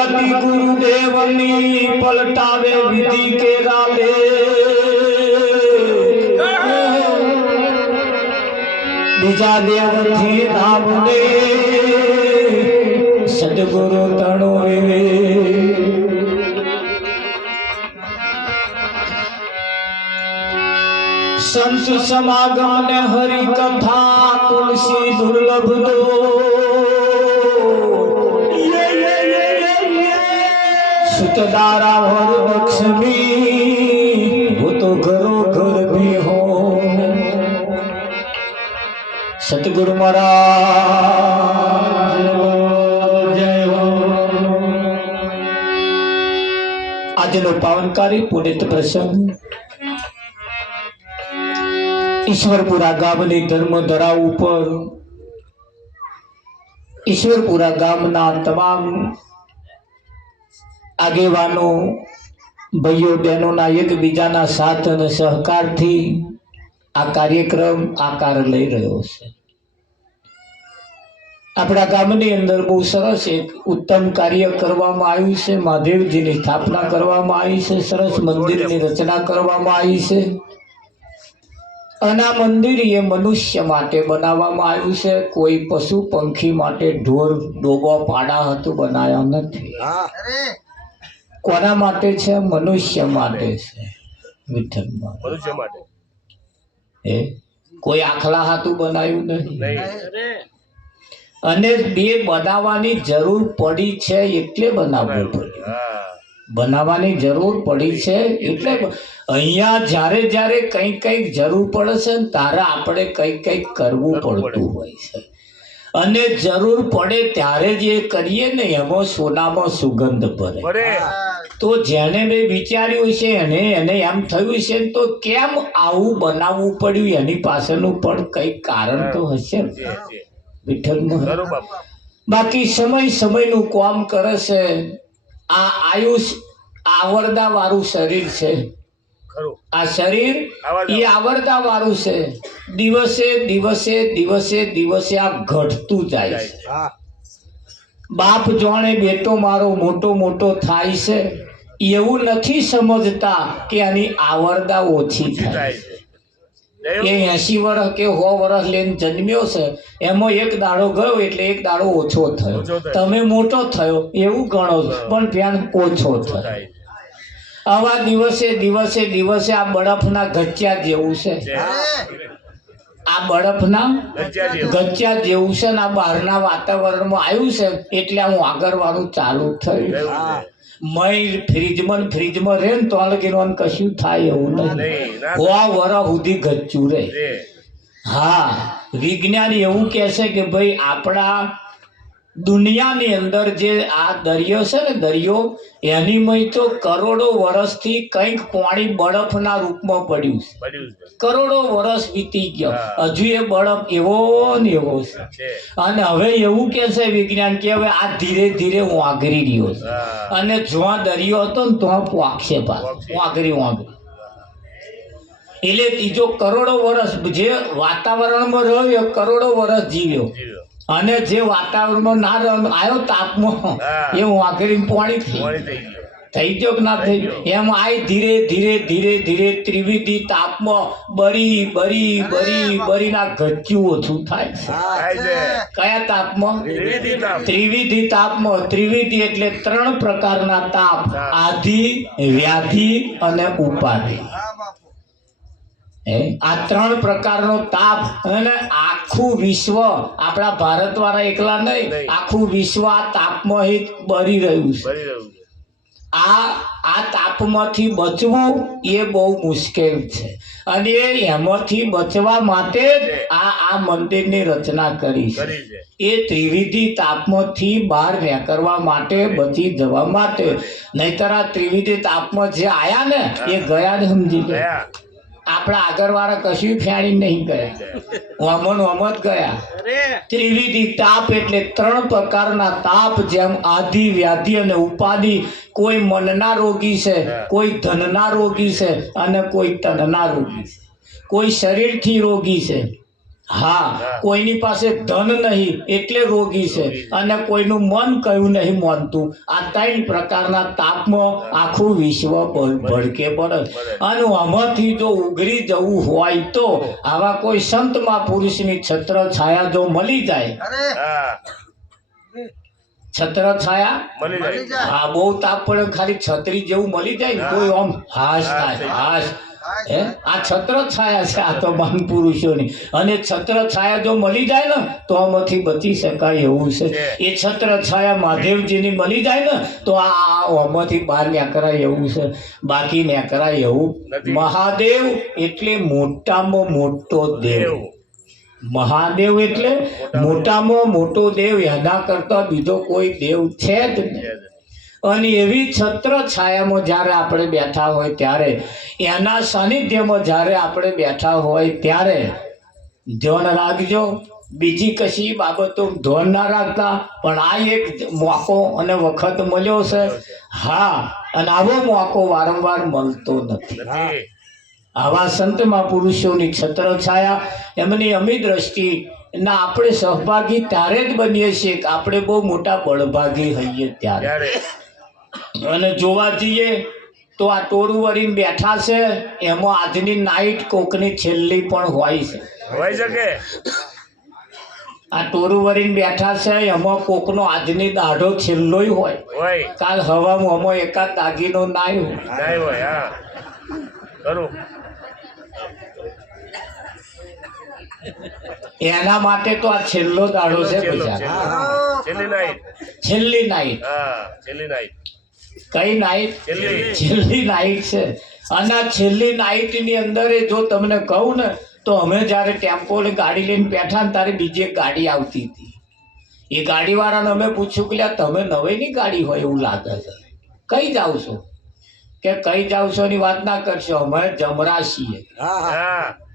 પ્રગતિ ગુરુદેવની પલટાવે વિધિ કે રાલે બીજા દેવથી નામને સદગુરુ તણો રે સંત સમાગમ ને હરિ કથા તુલસી દુર્લભ દો સુતદારા વર લક્ષ્મી वो तो घरों घर भी हो सतगुरु महाराज जय हो। આજનો પાવનકારી પુનિત પ્રસંગ ઈશ્વરપુરા ગામની ધર્મધરા ઉપર ઈશ્વરપુરા ગામના તમામ આગેવાનો ભાઈઓ બહેનોના એકબીજાના સાથ અને સહકારથી આ કાર્યક્રમ આકાર લઈ રહ્યો છે। આપણા ગામની અંદર બહુ સરસ એક ઉત્તમ કાર્ય કરવામાં આવ્યું છે। મહાદેવજીની સ્થાપના કરવામાં આવી છે, સરસ મંદિરની રચના કરવામાં આવી છે અને આ મંદિર એ મનુષ્ય માટે બનાવવામાં આવ્યું છે, કોઈ પશુ પંખી માટે ઢોર ડોબા પાડા હતું બનાવ્યા નથી। કોના માટે છે? મનુષ્ય માટે છે। વિઠ્ઠલમાં મનુષ્ય માટે કોઈ આખલા હાથું બનાવ્યું નહીં અને બે બનાવવાની જરૂર પડી છે એટલે બનાવવું પડ્યું। બનાવવાની જરૂર પડી છે એટલે અહીંયા જ્યારે જ્યારે કંઈક જરૂર પડે છે ને ત્યારે આપણે કંઈક કરવું પડતું હોય છે અને જરૂર પડે ત્યારે જે કરીએ ને એમાં સોનામાં સુગંધ ભરે। તો જેને મેં વિચાર્યું છે એને એમ થયું છે તો કેમ આવું બનાવવું પડ્યું એની પાછળનું પણ કંઈક કારણ તો હશે વિઠ્ઠલમાં। બાકી સમયનું કામ કરે છે। આ આયુષ આવરદા વાળું શરીર છે, આ શરીર એ આવરદા વાળું છે। દિવસે દિવસે દિવસે દિવસે આ ઘટતું જાય છે। બાપ જાણે બેટો મારો મોટો થાય છે એવું નથી સમજતા કે આની આવરદા ઓછી થાય છે। એ 80 વર્ષ કે 100 વર્ષ લઈને જન્મ્યો છે એમાં એક દાડો ગયો એટલે એક દાડો ઓછો થયો। તમે મોટો થયો એવું ગણો પણ ધ્યાન ઓછો થયો। આવા દિવસે દિવસે દિવસે આ બરફના ગચ્યા જેવું છે, આ બરફના ગચ્યા જેવું છે ને આ બહારના વાતાવરણમાં આવ્યું છે એટલે હું આગળ વાળું ચાલુ થયું। મય ફ્રીજમાં રહે ને તો લગીને કશું થાય એવું નહીં, 100 વર્ષ સુધી ગચ્ચું રહે। હા, વિજ્ઞાન એવું કહે છે કે ભાઈ આપણા દુનિયાની અંદર જે આ દરિયો છે ને દરિયો એની મય તો કરોડો વર્ષથી કંઈક પાણી બરફના રૂપમાં પડ્યું છે। કરોડો વર્ષ વીતી ગયો હજુ એ બરફ એવો ને એવો છે અને હવે એવું કે છે વિજ્ઞાન કે હવે આ ધીરે ધીરે વાગરી રહ્યો છે અને જ્યાં દરિયો હતો ને ત્યાં વાગશે વાગરી એટલે ત્રીજો કરોડો વર્ષ જે વાતાવરણમાં રહ્યો કરોડો વર્ષ જીવ્યો અને જે વાતાવરણમાં ના આવ્યો તાપમાં એ વાઘરી પાણી થઈ ગયો કે ના થઈ એમ આ ધીરે ધીરે ધીરે ધીરે ત્રિવિધિ તાપમાં બરીના ઘચ્યું ઓછું થાય છે। કયા તાપમાં? ત્રિવિધિ તાપમાં। ત્રિવિધિ એટલે 3 પ્રકારના તાપ, આધિ, વ્યાધિ અને ઉપાધિ। આ 3 પ્રકારનો તાપ અને આખું વિશ્વ આપણા ભારત વાળા એકલા નહીં આખું વિશ્વ આ તાપમાં બળી રહ્યું છે। આ તાપમાંથી બચવું એ બહુ મુશ્કેલ છે અને એમાંથી બચવા માટે જ આ મંદિરની રચના કરી છે। એ ત્રિવિધિ તાપમાંથી બહાર નીકળવા માટે બચી જવા માટે, નહીતર આ ત્રિવિધિ તાપમાં જે આયા ને એ ગયા ને સમજી ગયા। આપણા આગળ વાળા કશું ફેણી નહીં ગયા, વમન જ ગયા। ત્રિવિધિ તાપ એટલે 3 પ્રકારના તાપ, જેમ આધિ, વ્યાધિ અને ઉપાધિ। કોઈ મનના રોગી છે, કોઈ ધનના રોગી છે અને કોઈ તનના રોગી છે, કોઈ શરીરથી રોગી છે। હા, કોઈની પાસે ધન નહીં એટલે રોગી છે, અને કોઈનું મન કયું નહીં માનતું. આ 3 પ્રકારના તાપમાં આખું વિશ્વ ભડકે પડે. અને આમાંથી જો ઉઘરી જવું હોય તો આવા કોઈ સંત મહાપુરુષની છત્ર છાયા જો મળી જાય, છત્ર છાયા મળી જાય. હા, બહુ તાપ પડે, ખાલી છત્રી જેવું મળી જાય ને કોઈ આમ હાશ થાય, હાશ. આ છત્ર છાયા છે આ તો મહાન પુરુષોની. અને છત્ર છાયા જો મળી જાય ને તો આમાંથી બચી શકાય એવું છે. એ છત્ર છાયા મહાદેવજીની મળી જાય ને તો આમાંથી બહાર નીકળાય એવું છે, બાકી નીકળાય એવું. મહાદેવ એટલે મોટામાં મોટો દેવ. મહાદેવ એટલે મોટામાં મોટો દેવ, એના કરતા બીજો કોઈ દેવ છે જ નહીં. અને એવી છત્ર છાયામાં જ્યારે આપણે બેઠા હોય ત્યારે, એના સાનિધ્યમાં જ્યારે આપણે બેઠા હોય ત્યારે ધ્યાન રાખજો. બીજી કશી બાબતો ધ્યાન ના રાખતા, પણ આ એક મોકો અને વખત મળ્યો છે. હા, અને આવો મોકો વારંવાર મળતો નથી. આવા સંત મહાપુરુષોની છત્ર છાયા, એમની અમી દ્રષ્ટિ ના આપણે સહભાગી ત્યારે જ બનીએ છીએ કે આપણે બહુ મોટા બળભાગી હોઈએ ત્યારે. અને જોવા જઈએ તો આ ટોળું વળીને બેઠા છે, એમાં આજની નાઈટ કોકની છેલ્લી પણ હોય છે, હોય શકે. આ ટોળું વળીને બેઠા છે, એમાં કોકનો આજની દાઢો છેલ્લોય હોય. કાલ હવામાં આમાં એકાદ દાગીનો નાય હોય. એના માટે તો આ છેલ્લો દાડો છે. છેલ્લી નાઈટ. કઈ નાઈટ? છેલ્લી નાઈટ છે. અને આ છેલ્લી નાઈટ ની અંદર જો તમને કહું ને તો અમે જયારે ટેમ્પો ગાડી લઈને બેઠા ને ત્યારે બીજી એક ગાડી આવતી હતી. એ ગાડી વાળાને અમે પૂછ્યું કે તમે નવેની ગાડી હોય એવું લાગે છે, કઈ જાવ છો? કે કઈ જાવ છો ની વાત ના કરશો, અમે જમરા છીએ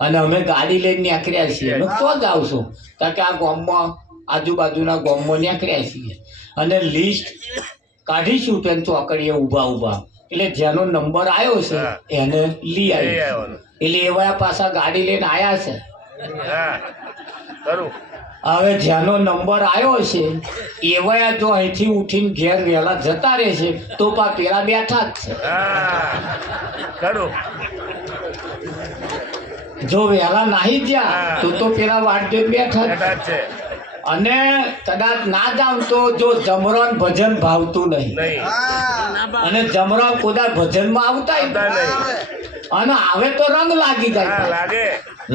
અને અમે ગાડી લઈને નીકળ્યા છીએ. અમે તો જાવ છો? કારણ કે આ ગામમાં આજુબાજુના ગામમાં નીકળ્યા છીએ અને લિસ્ટ કાઢીશું તો ચોકડીએ ઊભા એટલે જેનો નંબર આવ્યો છે એને લઈ આવ્યો. એટલે એવા પાછા ગાડી લઈને આવ્યા છે. હવે જેનો નંબર આવ્યો છે એવા જો અહીંથી ઉઠીને ઘેર વહેલા જતા રહેશે તો પેલા બેઠા જ છે. જો વહેલા નાહી ગયા તો પેલા વાટ બેઠા જ છે. અને કદાચ ના જાવ તો જો જમરાન ભજન ભાવતું નહીં, અને જમરા કોદા ભજનમાં આવતા અને આવે તો રંગ લાગી જાય,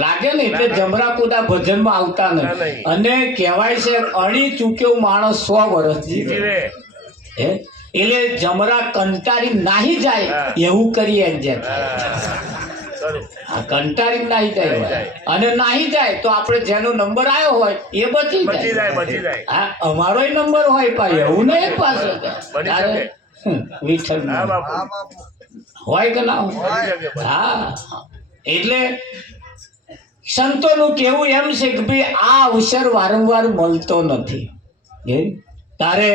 લાગે ને એટલે જમરા કોદા ભજનમાં આવતા નહીં. અને કહેવાય છે અણી ચૂક્યો માણસ 100 વર્ષ જીવે. એટલે જમરા કંટાળી નાહી જાય એવું કરીએ કંટાળી નાહી જાય. અને નાહી જાય તો આપણે જેનો નંબર આવ્યો હોય એ બચી જાય. હા, અમારો નંબર હોય પાછો એવું નહીં પાછો વિઠ્ઠલ હોય કે ના હોય. હા, એટલે સંતોનું કેવું એમ છે કે ભાઈ આ અવસર વારંવાર મળતો નથી. તારે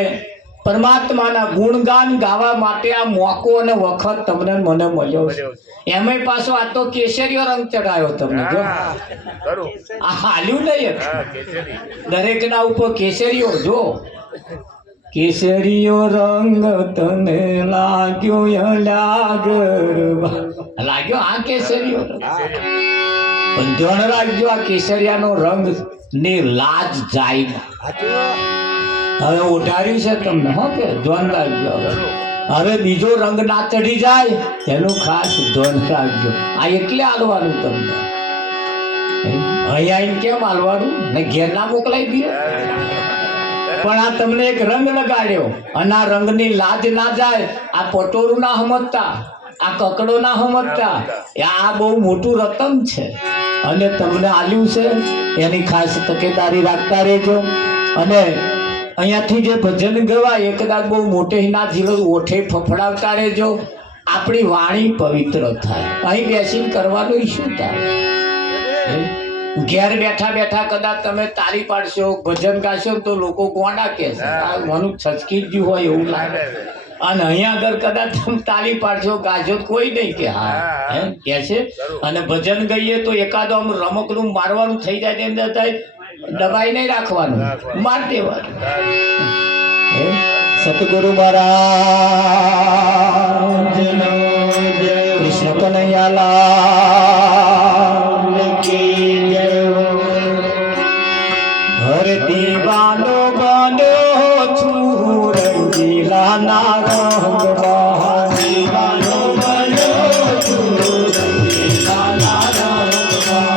પરમાત્માના ગુણગાન ગાવા માટે આ મોકો અને વખત તમને મને મળ્યો છે. એમાં પાછો આ તો કેસરીયો રંગ ચડાયો તમને. જો આ હાલ્યું નહીં, દરેક ના ઉપર કેસરીયો. જો કેસરીયો રંગ તને લાગ્યો લાગ્યો આ કેસરીયો રંગ. પણ ધ્યાન રાખજો આ કેસરિયાનો રંગ ની લાજ જાય. હવે ઉઠાડ્યું છે તમને, હો કે ધ્યાન રાખજો. હવે બીજો રંગ ના ચડી જાય એનું ખાસ ધ્યાન રાખજો. આ એટલે હાલવાનું તમને, અહીંયા કેમ હાલવાનું ને ઘેર ના મોકલાઈ દે. પણ આ તમને એક રંગ લગાડ્યો અને આ રંગની લાજ ના જાય. આ પટોરું ના સમજતા, આ કકડો ના સમજતા, આ બહુ મોટું રતન છે અને તમને આલ્યું છે. એની ખાસ તકેદારી રાખતા રહેજો. અને અહીંયાથી જે ભજન ગવાય એ કદાચ બહુ મોટે ના જીલો ઓઠે ફફડાવતા રહેજો. આપણી વાણી પવિત્ર થાય. અહીં બેસીને કરવાનું શું થાય? ઘેર બેઠા બેઠા કદાચ તમે તાળી પાડશો, ભજન ગાશો તો લોકો ગોંડા કહેશે, મને છચકી જ હોય એવું લાગે. અને અહીંયા આગળ કદાચ તમે તાલી પાડશો ગાજો તો કોઈ નહીં કે હા એમ કે છે. અને ભજન ગઈએ તો એકાદો આમ રમકડું મારવાનું થઈ જાય તેની અંદર થાય દબાઈ નહીં રાખવાનું, માર દેવાનું. સતગુરુ મહારાજ કૃષ્ણ કનૈયાલાલ કી જય. હર દીવાનો બન્યો છું રંગીલાના રંગમાં, દીવાનો બન્યો છું રંગીલાના રંગમાં.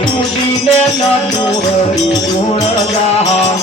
પૂજીને નતું હરી ગુણ ગામ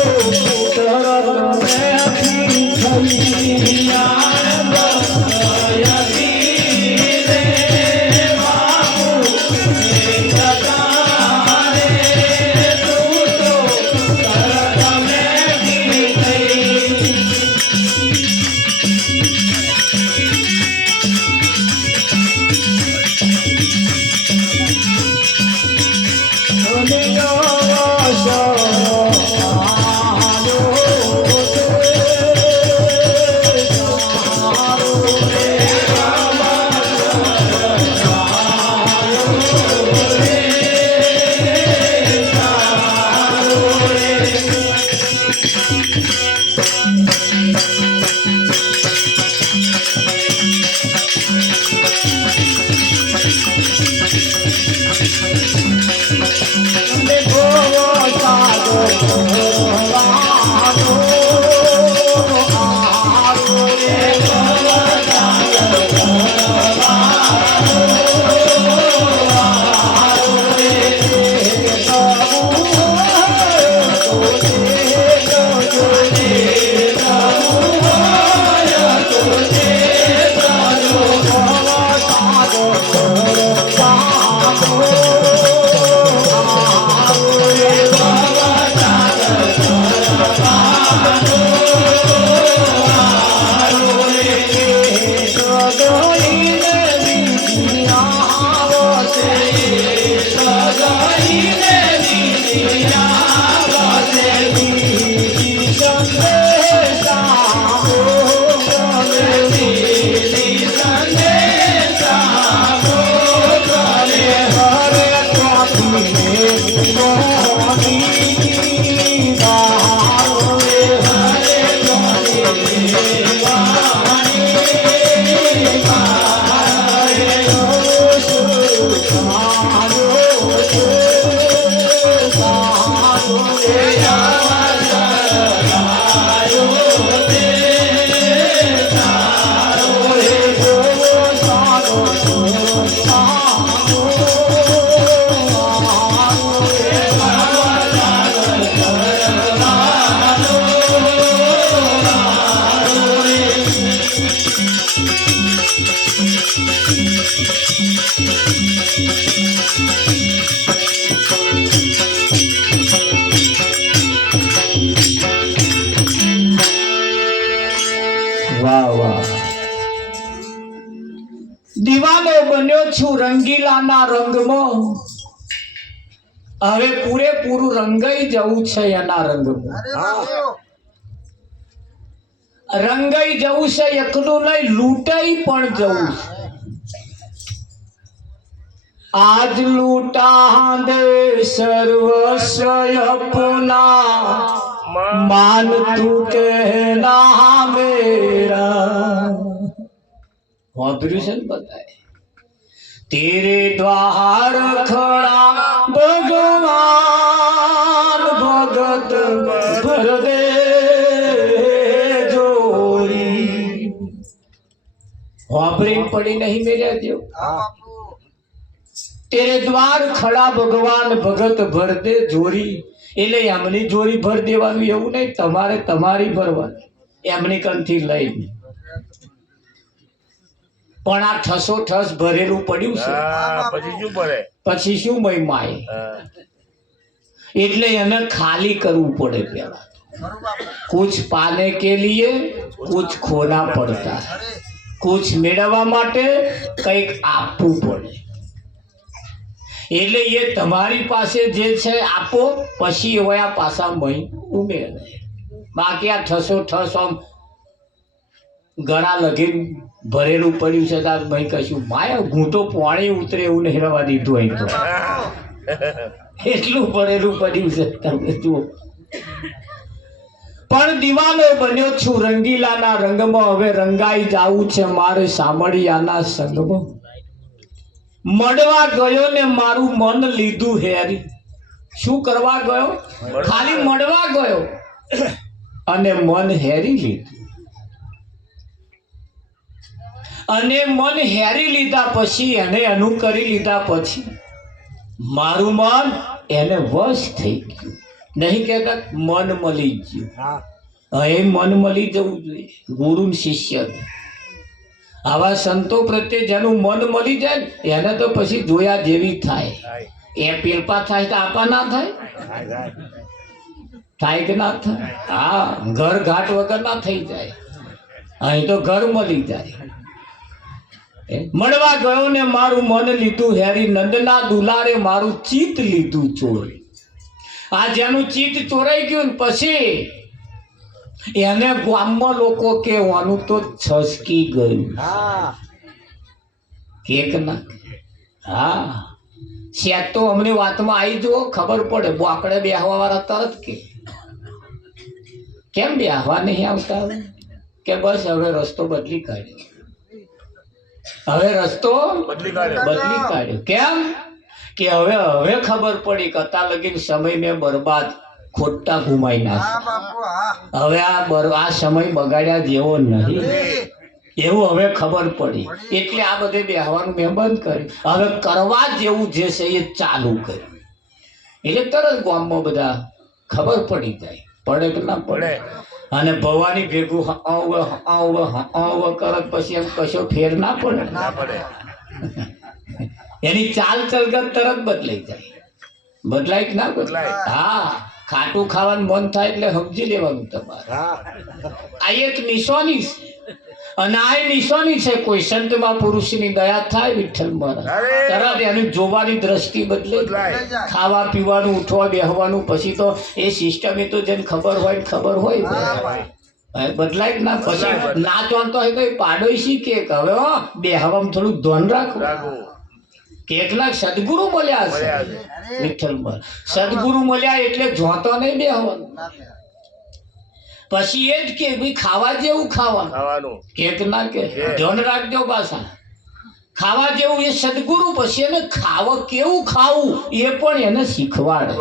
Oh વાહ વાહ. દીવાનો બન્યો છું રંગીલાના રંગમાં, હવે પૂરેપૂરું રંગાઈ જવું છે એના રંગમાં. રંગાઈ જવું છે એકલું નહીં, લૂંટાઈ પણ જવું છે. આજ લૂટા દે સર્વસ્વ અપના, मान तू कहना मेरा. वापर्યું છે ને બધાએ. तेरे द्वार खड़ा भगवान भगत भर दे जोरी. वापरी पड़ी नहीं मेरे देव. तेरे द्वार खड़ा भगवान भगत भर दे जोरी. એટલે એમની જોરી ભર દેવાનું એવું નહીં, તમારે તમારી ભરવાની એમની કંઠી લઈને. પણ આ ઠસો ઠસ ભરેલું પડ્યું છે, પછી શું ભરે, પછી શું મહિમાએ. એટલે એને ખાલી કરવું પડે પેલા. કુછ પાને કે લીએ કુછ ખોના પડતા, કુછ મેળવવા માટે કંઈક આપવું પડે. એટલે એ તમારી પાસે જે છે આપો, પછી એવા પાછા મહી ઉમેરે. બાકી આ ઠસો ઠસ આમ ગળા લગી ભરેલું પડ્યું છે, તાર ભાઈ કશું માયા ઘૂંટો પાણી ઉતરે એવું નહીં રવા દીધું અહીં તો. એટલું ભરેલું પડ્યું છે તમે જુઓ. પણ દીવાનો બન્યો છું રંગીલાના રંગમાં, હવે રંગાઈ જાવું છે મારે સામળિયાના સંગમાં. મળવા ગયો ને મારું મન લીધું હેરી. શું કરવા ગયો? ખાલી મળવા ગયો અને મન હેરી લીધું. અને મન હેરી લીધા પછી, એને અનુકરી લીધા પછી મારું મન એને વશ થઈ ગયું. નહીં કહેતા મન મળી ગયું. એ મન મળી જવું જોઈએ ગુરુ શિષ્ય. આવા સંતો પ્રત્યે જેનું મન મળી જાય ને એને તો પછી જોયા જેવી થાય. એ પેલપા થાય તો આપા ના થાય, થાય કે ના થાય? હા, ઘર ઘાટ વગર ના થઈ જાય. અહીં તો ઘર મળી જાય. મળવા ગયો ને મારું મન લીધું હેરી, નંદના દુલારે મારું ચિત્ત લીધું ચોરી. આ જેનું ચિત્ત ચોરાઈ ગયું ને પછી એને ગામમાં લોકો કહેવાનું તો છસકી ગયું. કેક ના. હા, શેત તો અમને વાતમાં આવી જુઓ, ખબર પડે. બોકડે બેહવા વાળા તરત કે કેમ બેહવા નહીં આવતા? કે બસ હવે રસ્તો બદલી કાઢ્યો. હવે રસ્તો બદલી કાઢ્યો. કેમ કે હવે ખબર પડી કે અત્યાર લગીન સમય મેં બરબાદ ખોટા ઘુમાઈ નાખ્યા. હવે આ સમય બગાડ્યા જેવો નહીં એવું હવે ખબર પડી. એટલે આ બધે બેહવાનું મેં બંધ કર્યું. હવે કરવા જેવું જે છે એ ચાલુ કર્યું. એટલે તરત ગામમાં બધા ખબર પડી જાય. પડે કે ના પડે? અને ભવાની ભેગું કરત પછી એમ કશો ફેર ના પડે. એની ચાલ ચલગત તરત બદલાઈ જાય. બદલાય કે ના બદલાય? હા, ખાટું ખાવાનું મન થાય એટલે સમજી લેવાનું તમારે. આ એક નિશાની છે. અને આ નિશાની છે કોઈ સંતમાં પુરુષની દયા થાય વિઠ્ઠલ મહારાજ તરત એની જોવાની દ્રષ્ટિ બદલે. ખાવા પીવાનું, ઉઠવા બેહવાનું પછી તો એ સિસ્ટમ એ તો જેને ખબર હોય બદલાય જ ના. પછી ના ચાલતો હોય તો એ પાડોશી કે હવે બેહવામાં થોડું ધ્યાન રાખવું. કેટલાક સદગુરુ મળ્યા છે વિઠ્ઠલ મહારાજ. સદગુરુ મળ્યા એટલે જોતો નહીં બેહવાનું. પછી એ જ કે ભાઈ ખાવા જેવું ખાવાનું કે ના કે ધ્યાન રાખજો પાછા. ખાવા જેવું એ સદગુરુ, પછી એને ખાવા કેવું ખાવું એ પણ એને શીખવાડે.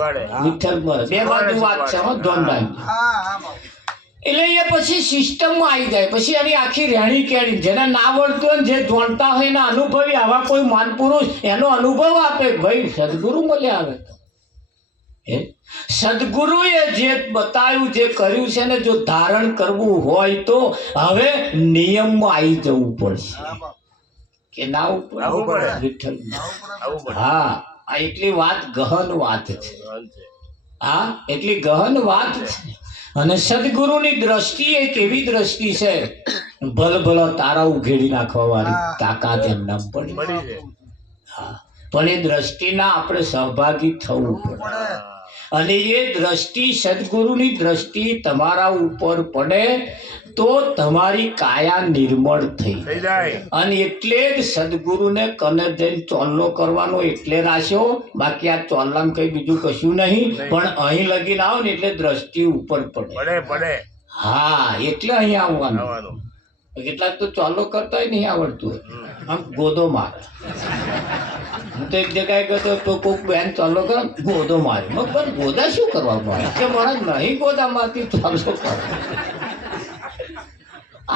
વિઠ્ઠલ બે બાજુ વાત છે હો, ધોનદાન. એટલે એ પછી સિસ્ટમમાં આવી જાય, પછી એની આખી રહેણી કેણી જેને ના આવડતું હોય, જે જોણતા હોય એના અનુભવી આવા કોઈ માનપુરુષ એનો અનુભવ આપે, ભાઈ સદગુરુ મળ્યા આવે તો સદગુરુએ જે બતાવ્યું, જે કર્યું છે ને જો ધારણ કરવું હોય તો હવે નિયમમાં આવી જવું પડશે કે ના ઉપર વિઠ્ઠલ. હા, આ એટલી વાત ગહન વાત છે. હા, એટલી ગહન વાત છે. અને સદગુરુની દ્રષ્ટિ એક એવી દ્રષ્ટિ છે, ભલ તારા ઉઘેડી નાખવા વાળી તાકાત એમના પડી. હા, પણ એ દ્રષ્ટિના આપણે સહભાગી થવું પડે. અને એ દ્રષ્ટિ સદગુરુની દ્રષ્ટિ તમારા ઉપર પડે તો તમારી કાયા નિર્મળ થઈ જાય. અને એટલે જ સદગુરુને કને જઈને ચોલ્લો કરવાનો એટલે રાખ્યો, બાકી આ ચોલ્લામાં કઈ બીજું કશું નહીં, પણ અહીં લગીને આવો ને એટલે દ્રષ્ટિ ઉપર પડે. હા, એટલે અહીં આવવાનું. કેટલાક તો ચોલ્લો કરતા નહીં આવડતું, આમ ગોદો મારે. હું તો એક જગ્યાએ ગયો તો કોઈક બેન ચાલો કર ગોદો માર્યો, પણ ગોદા શું કરવા મારે કે મારા નહીં ગોદા મારતી ચાલો કર.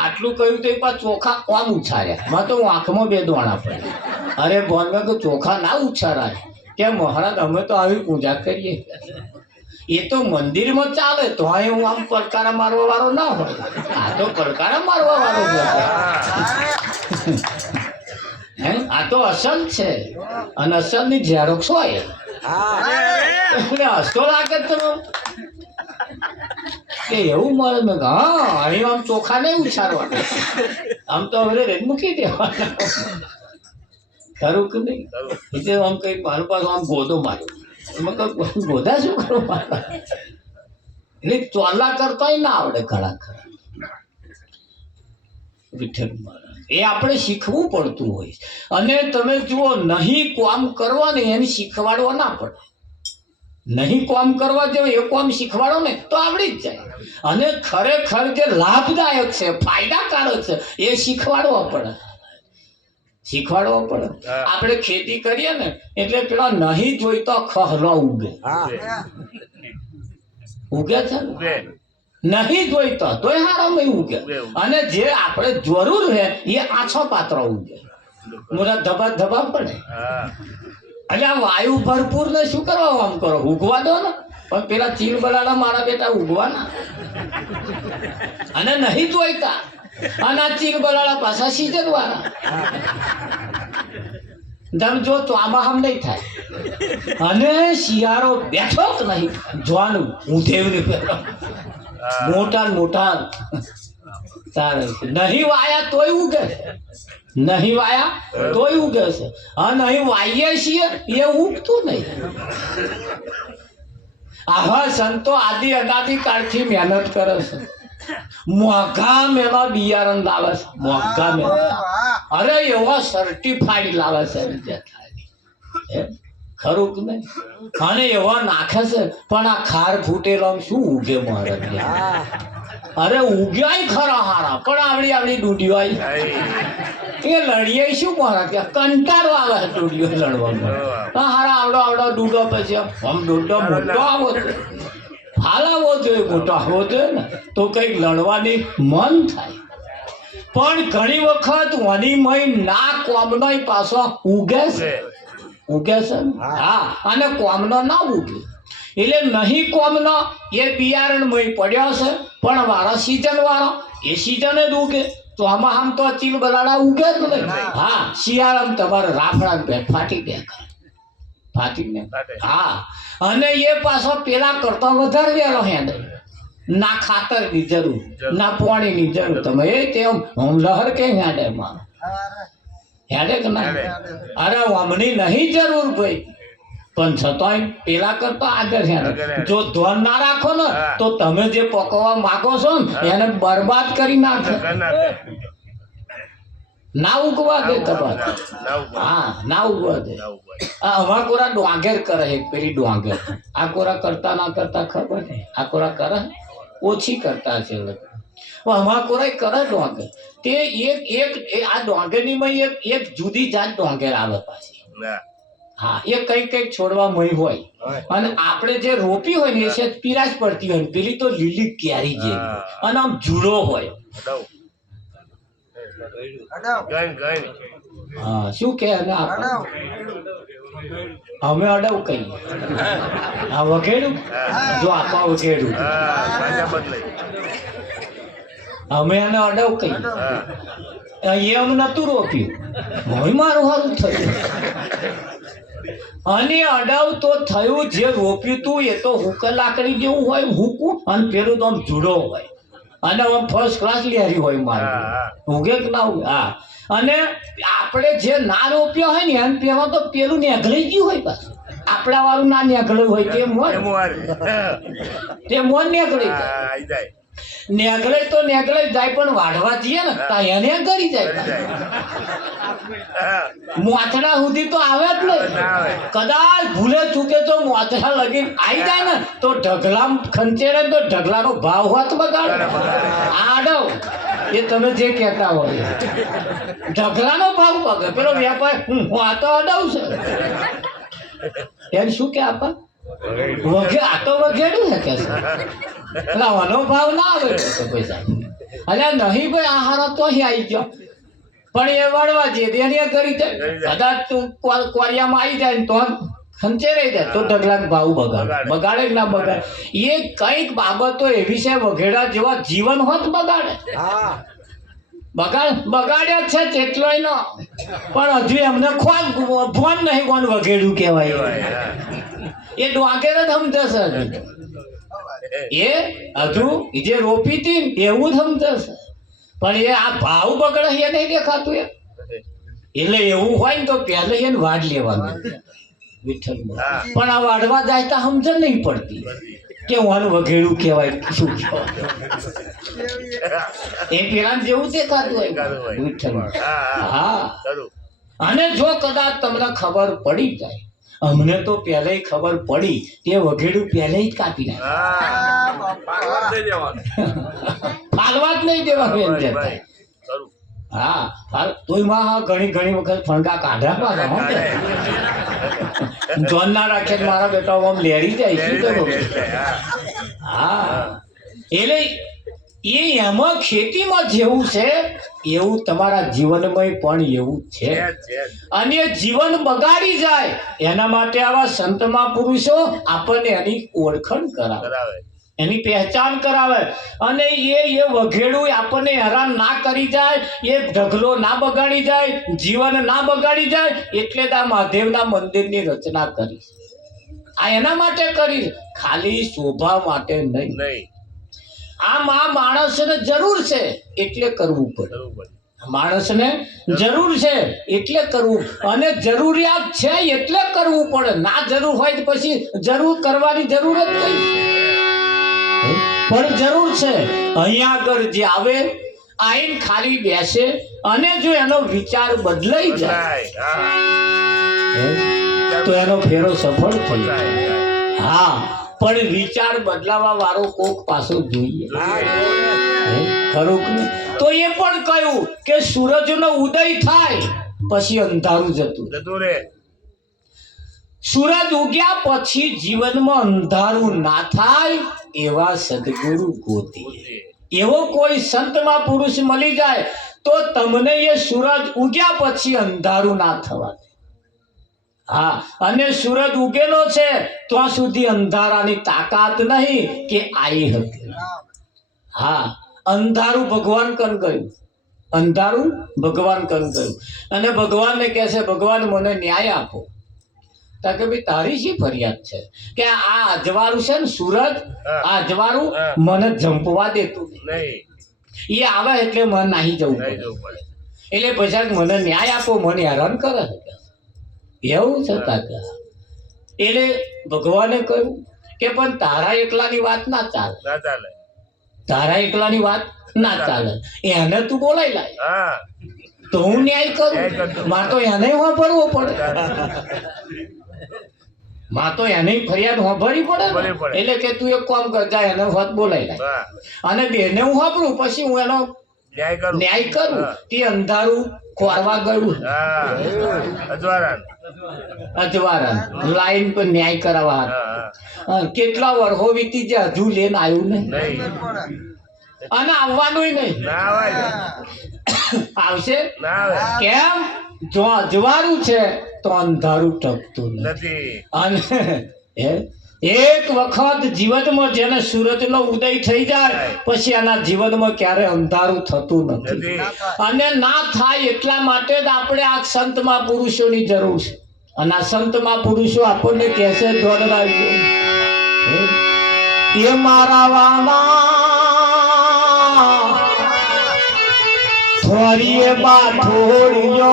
આટલું કહ્યું તો એ પાછા ચોખા કોમ ઉછાર્યા, માં તો આંખમાં બે દોણા પડ્યા. અરે બોનમાં તો ચોખા ના ઉછારાય કે મહારાજ અમે તો આવી પૂજા કરીએ. એ તો મંદિરમાં ચાલે તો હું આમ પડકારા મારવા વાળો ના હોય, આ તો પડકારા મારવા વાળો આ તો અસલ છે, અને અસલ ની ઝેરોક્ષ હોય એટલે હસતો લાગે તમે કે એવું મળે. મેં હા, અહીં આમ ચોખા નહીં ઉછારવાના, આમ તો હવે રેત મૂકી દેવાના. ખરું કે નહીં? એટલે આમ કઈ મારું પાસે આમ ગોદો માર્યો, એમાં કઈ ગોદા શું કરવા એટલે ચોલા કરતા ના આવડે ઘણા ખરા. વિઠ્ઠલ એ આપણે શીખવું પડતું હોય. અને તમે જુઓ, નહીં કામ કરવાની એની શીખવાડવા ના પડે. નહીં કામ કરવા જો એ કામ શીખવાડો ને તો આવડી જ જાય. અને ખરેખર જે લાભદાયક છે, ફાયદાકારક છે એ શીખવાડવા પડે. આપણે ખેતી કરીએ ને એટલે પેલા નહીં જોઈતો ખહલો ઉગે છે ને, નહીં જોઈતો તોય હારામાં ઉગે. અને જે આપણે જરૂર છે એ આછો પાત્ર ઉગે, મોટા ધબા ધબા પડે. એટલે આ વાયુ ભરપૂર ને શું કરવા આમ કરો, ઉગવા દો ને. પણ પેલા ચીલ બલાડા મારા બેટા ઉગવાના, અને નહીં જોઈતા. અને આ ચીલ બલાડા પાછા સીઝન વાળા. તમે જો તો આમાં હમ નહીં થાય. અને શિયાળો બેઠો જ નહીં, જોવાનું ઊંધેવની પેલો મોટા તારે નહીં વાયા તોય ઉગે, નહીં વાયા તોય ઉગે છે. અને અહીં વાઈએ છીએ એ ઉગતું નહીં. આવા સંતો આદિ અનાદિ કાળથી મહેનત કરે છે, મોઘા મેળા બિયારણ લાવે છે, મોઘા મેળા. અરે એવા સર્ટિફાઈડ લાવે છે, ખરું કે નહીં? અને એવા નાખે છે, પણ આ ખાર ફૂટેલો શું ઉગે મારે. અરે ઉગ્યાય ખરા હારા, પણ આવડી ડૂંડીઓ એ લડીએ શું મારા ત્યાં કંટાળો આવે ડૂંડીઓ લડવામાં. હારા આવડો ડૂડો પછી આમ ડૂડો મોટો આવો હાલ આવવો જોઈએ, મોટો આવવો જોઈએ ને તો કંઈક લડવાની મન થાય. પણ ઘણી વખત વનિમય ના કોમનો પાછો ઉગે છે. હા, અને કોમનો ના ઉગે એટલે નહીં કોમનો એ બિયારણમય પડ્યો છે, પણ વાળો સીઝન વાળો એ સીઝન જ ઉગે. તો આમ તો ચીલ બલાડા ઉગે જ નહીં. હા, શિયાળામાં તમારે રાફડા પેટ ફાટી ને. હા, અને એ પાછો પેલા કરતા વધારે વેલો હેડે. ના ખાતરની જરૂર, ના પાણીની જરૂર. તમે એ તેમ લહર કે હેડે માં હેડે કે ના? અરે હમણી નહીં જરૂર ભાઈ, પણ છતાંય પેલા કરતા આગળ હેડે. જો ધ્યાન ના રાખો ને તો તમે જે પકવવા માંગો છો ને એને બરબાદ કરી નાખે. ના ઉગવા દે તમારે. હા, ના ઉગવા દે. અમારા કોરા ડોંગેર કરે છે, પેલી ડોંગેર. આ કોરા કરતા ના કરતા ખબર નહીં. આ કોરા કરે ઓછી કરતા છે. અમાર કોરાય કરે ડોંગર તે આ ડોંગરની એક જુદી જાત ડોંગર આવે પાછી. હા, એ કઈક છોડવા મય હોય અને આપણે જે રોપી હોય ને એ છે પીરાશ પડતી હોય, પેલી તો લીલી કેરી જેવી અને આમ જુડો હોય. હા, શું કે અમે અડવ કહીએ. હા, વઘેડું. જો આપા વઘેડું અમે એને અડવ કહીએ. એમ નતું રોપ્યું, મારું સારું થયું. અને અડાવ તો થયું, જે રોપ્યું તું એ તો હુક લાકડી જેવું હોય, હુકું અને પેલું તો આમ જુડો હોય અને આમ ફર્સ્ટ ક્લાસ લેરી હોય મારું. ઉગે કે ના ઉગે? હા. અને આપણે જે ના રોપ્યો હોય ને એમ પેલા તો પેલું નેઘળી ગયું હોય, પાછું આપણા વાળું ના નેઘળ્યું હોય તે મોન નેઘળી જાય. નેગળે તો નેગળે જાય, પણ વાઢવા જઈએ ને એને કરી જાય. મોથડા સુધી તો આવે જ નહીં. કદાચ ભૂલે ચૂકે તો મોથડા લગી આવી જાય ને તો ઢગલા ખંચેરે તો ઢગલાનો ભાવ હોત બગાડે. આડવ એ તમે જે કહેતા હોય ઢગલાનો ભાવ બગે. પેલો વેપાર આ તો અડવ છે એને શું કે આપા આ તો વઘેડું છે કે આનો ભાવ ના આવે પૈસા. અરે નહીં ભાઈ, આહાર તો અહીં આવી ગયો, પણ એ વળવા જઈએ એને કરી દે. કદાચ તું કોરિયામાં આવી જાય ને તો ખંચેરાઈ જાય તો ઢગલા ભાવ બગાડે કે ના બગાડે. એ કઈક બાબતો એવી છે વઘેડા જેવા જીવન હોત બગાડે. બગાડ્યા છે તેટલોય નો, પણ હજુ એમને ભોન નહીં કોણ વઘેડું કહેવાય. એ ડોંગેર જ સમજશે એ હજુ જે રોપી હતી એવું જ સમજશે, પણ એ આ ભાવ બગડે એ નહીં દેખાતું. એટલે એવું હોય ને તો પહેલે એને વાડ લેવાનું વિઠ્ઠલ, પણ આ વાડવા જાય તો સમજણ નહીં પડતી કે હું વઘેડું કહેવાય શું એ પેલા જેવું દેખાતું હોય વિઠ્ઠલ. હા, અને જો કદાચ તમને ખબર પડી જાય, અમને તો પહેલે ખબર પડી તે વઘેડું પહેલે જ કાપી નાખે, ફાલવા જ નહીં દેવાનું. હા, તોય માં ઘણી વખત ફણકા કાઢ્યા જોન ના રાખે મારા બેટા આમ લેરી જાય શું કરો. હા, એટલે એ એમાં ખેતીમાં જેવું છે એવું તમારા જીવનમાં પણ એવું છે. અને જીવન બગાડી જાય એના માટે આવા સંત મહાપુરુષો આપણને એની ઓળખાણ કરાવે, એની પહેચાન કરાવે. અને એ વઘેડું આપણને હેરાન ના કરી જાય, એ ઢગલો ના બગાડી જાય, જીવન ના બગાડી જાય. એટલે જ આ મહાદેવના મંદિરની રચના કરી. આ એના માટે કરી, ખાલી શોભા માટે નહીં. આમ આ માણસને જરૂર છે એટલે કરવું પડે. માણસને જરૂર છે એટલે કરવું, અને જરૂરિયાત છે એટલે કરવું પડે. ના જરૂર હોય તો પછી જરૂર કરવાની જરૂર જ નહીં, પણ જરૂર છે. અહીંયા આગળ જે આવે આઈને ખાલી બેસે અને જો એનો વિચાર બદલાઈ જાય તો એનો ફેરો સફળ થઈ જાય. હા, પણ વિચાર બદલાવા વાળો કોક પાછો જોઈએ, ખરું કે? તો એ પણ કહ્યું કે સૂરજનો ઉદય થાય પછી અંધારું જતું રહે. સૂરજ ઉગ્યા પછી જીવનમાં અંધારું ના થાય એવા સદગુરુ ગોતીએ. એવો કોઈ સંત મહાપુરુષ મળી જાય તો તમને એ સૂરજ ઉગ્યા પછી અંધારું ના થવા દે. હા, અને સૂરજ ઉગેલો છે ત્યાં સુધી અંધારાની તાકાત નહીં કે આવી હતી. હા, અંધારું ભગવાન કન ગયું, અંધારું ભગવાન કન ગયું. અને ભગવાનને કહે છે ભગવાન મને ન્યાય આપો. કે ભાઈ તારી શી ફરિયાદ છે કે આ અજવાળું છે ને સૂરજ, આ અજવાળું મને જંપવા દેતું નહીં. એ આવે એટલે મને નાહી જવું પડે, એટલે પછી મને ન્યાય આપો, મને હેરાન કરે છે. એવું છે કાકા. એટલે ભગવાને કહ્યું કે પણ તારા એકલાની વાત ના ચાલે, તારા એકલાની વાત ના ચાલે, એને તું બોલાઈ લાય તો હું ન્યાય કરું. મારે તો એને વાપરવો પડે. માં તો એની ફરિયાદ સાંભળવી પડે ને. એટલે કે તું એક કામ કર, જા એને હોત બોલાઈ લાય અને બેને હું સાંભળું, પછી હું એનો ન્યાય કરું. તે અંધારું ખોરવા ગયું અજવારણ લાઈન પર ન્યાય કરાવવા. કેટલા વર્ષો વીતી જાય હજુ લેન આવ્યું નહીં અને આવવાનું નહીં. આવશે કેમ? જો અજવાળું છે તો અંધારું ટકતું નથી. અને એક વખત જીવનમાં જેને સૂરજનો ઉદય થઈ જાય પછી એના જીવનમાં ક્યારે અંધારું થતું નથી. અને ના થાય એટલા માટે જ આપણે આ સંત મહાપુરુષોની જરૂર છે. અને આ સંત મહાપુરુષો આપણને કહેશે દોડરાજો એ મારા વાલા થોડીએ બા થોડીઓ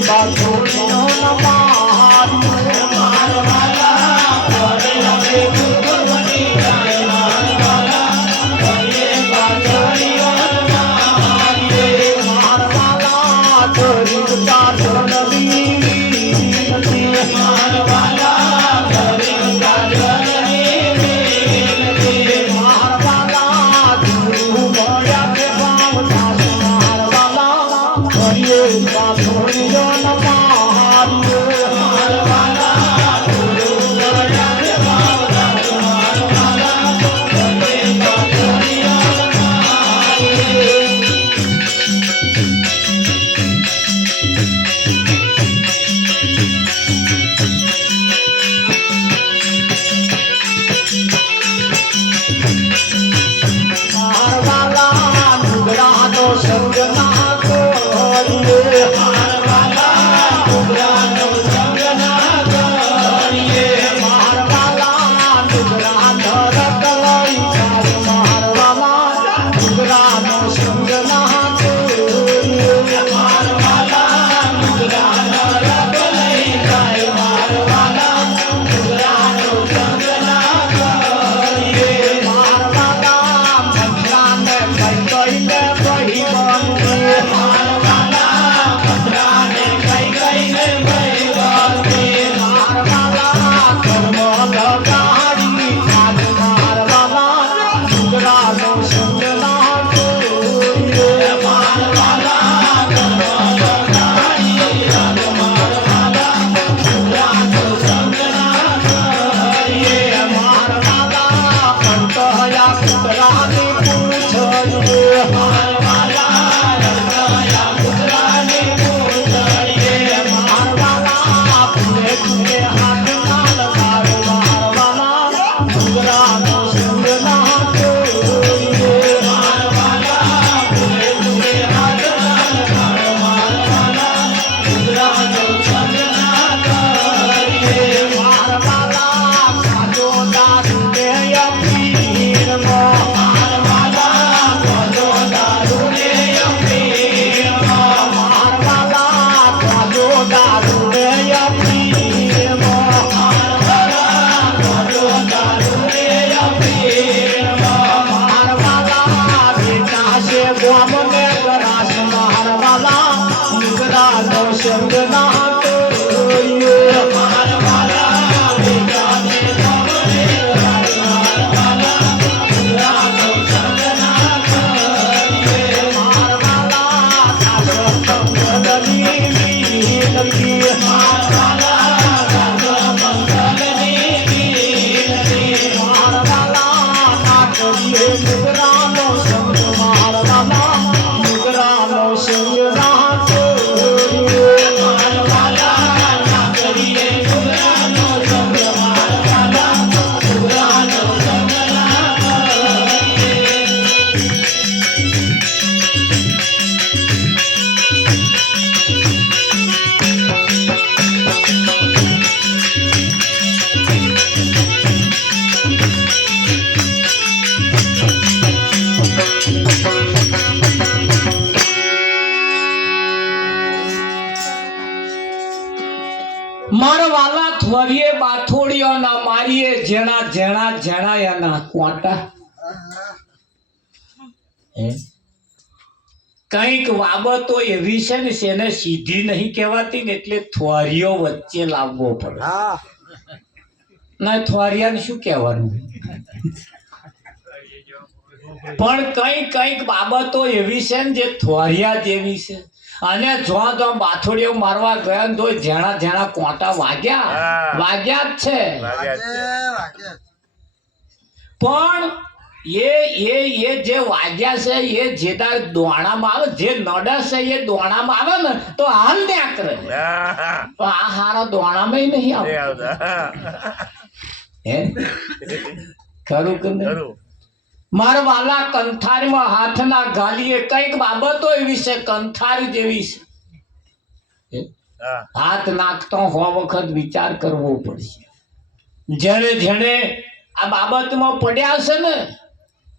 પાછોડીઓ ન મારીએ મારવાલા ઘરે હવે ગુરુની જાય મારવાલા ઘરે પાછોડીઓ ન મારીએ મારવાલા ઘરે પાછોડી મારવાલા ઘરે પાછોડી મારવાલા ગુરુ મળ્યા કે ભાવતા મારવાલા ઘરે પાછોડીઓ ન મારીએ મારવાલા ગુરુ મળ્યા કે ભાવતા મારવાલા ઘરે પાછોડીઓ ન મારીએ મારવાલા ડુંગરાનો સંગ ના કરીએ મારવાલા ડુંગરાનો સંગ ના કરીએ મારવાલા ડુંગરા ધરત લઈ જાય મારવાલા ડુંગરાનો સંગ ના કરીએ મારવાલા ડુંગરા ધરત લઈ જાય મારવાલા ડુંગરાનો સંગ ના કરીએ મારવાલા મંત્રાને કઈ કઈને ભાઈ બનીએ મારવાલા મંત્રાને કઈ કઈને ભાઈ બનીએ મારવાલા કર્મ લગાડી આજ મારવાલા ડુંગરાનો સંગ ના કરીએ મારવાલા કર્મ લગાડી આજ મારવાલા ડુંગરાનો સંગ ના કરીએ મારવાલા કંટયા કુતરાને પૂછીએ મારવાલા કંટયા કુતરાને પૂછીએ મારવાલા કુને કુને હાથ ના લગાડો મારવાલા ડુંગરાનો સંગ ના કરીએ મારવાલા કુને કુને હાથ ના લગાડો મારવાલા ડુંગરાનો સંગ ના કરીએ મારવાલા કાજો દારૂ ને અપીરમાં મારવાલા કાજો દારૂ ને અપીરમાં મારવાલા કાજો દારૂ ને અપીરમાં મારવાલા કાજો દારૂ ને અપીરમાં મારવાલા બેટા છે ગોમને કરાશ મારવાલા ડુંગરાનો સંગ ના કરીએ મારવાલા બેટા છે ગોમને કરાશ મારવાલા ડુંગરાનો સંગ ના કરીએ મારવાલા કાશો મંગલની વિનતી મારવાલા કાશો મંગલની વિનતી મારવાલા ના કરીએ ડુંગરાનો સંગ મારવાલા ડુંગરાનો સંગ ના કરીએ મારવાલા ના કરીએ ડુંગરાનો સંગ મારવાલા ડુંગરાનો સંગ ના કરીએ મારવાલા થોરીએ બાથોડીઓ ના મારીએ જેણા જેણા જેણા એના કોટા કઈક બાબતો એવી છે ને એને સીધી નહીં કહેવાતી ને એટલે થોરીઓ વચ્ચે લાવવો પડે ના થોરિયાને શું કહેવાનું પણ કઈક બાબતો એવી છે ને જે થોરિયા જેવી છે અને જો તો બાથોડીઓ મારવા ગયા ને તો જેણા જેણા કોટા વાગ્યા જ છે પણ એ જે વાગ્યા છે એ જેતા દોણામાં આવે જે નડે છે એ દોણામાં આવે ને તો હાલ ત્યાં કરે તો આ હારા દોણામાં નહીં આવતા હે ખરું કે નહીં મારા વાલા કંથારીમાં હાથના ગાલીએ કઈક બાબતો એવી છે કંથારી જેવી છે હાથ નાખતો હો વખત વિચાર કરવો પડશે જેને જેને આ બાબતમાં પડ્યા છે ને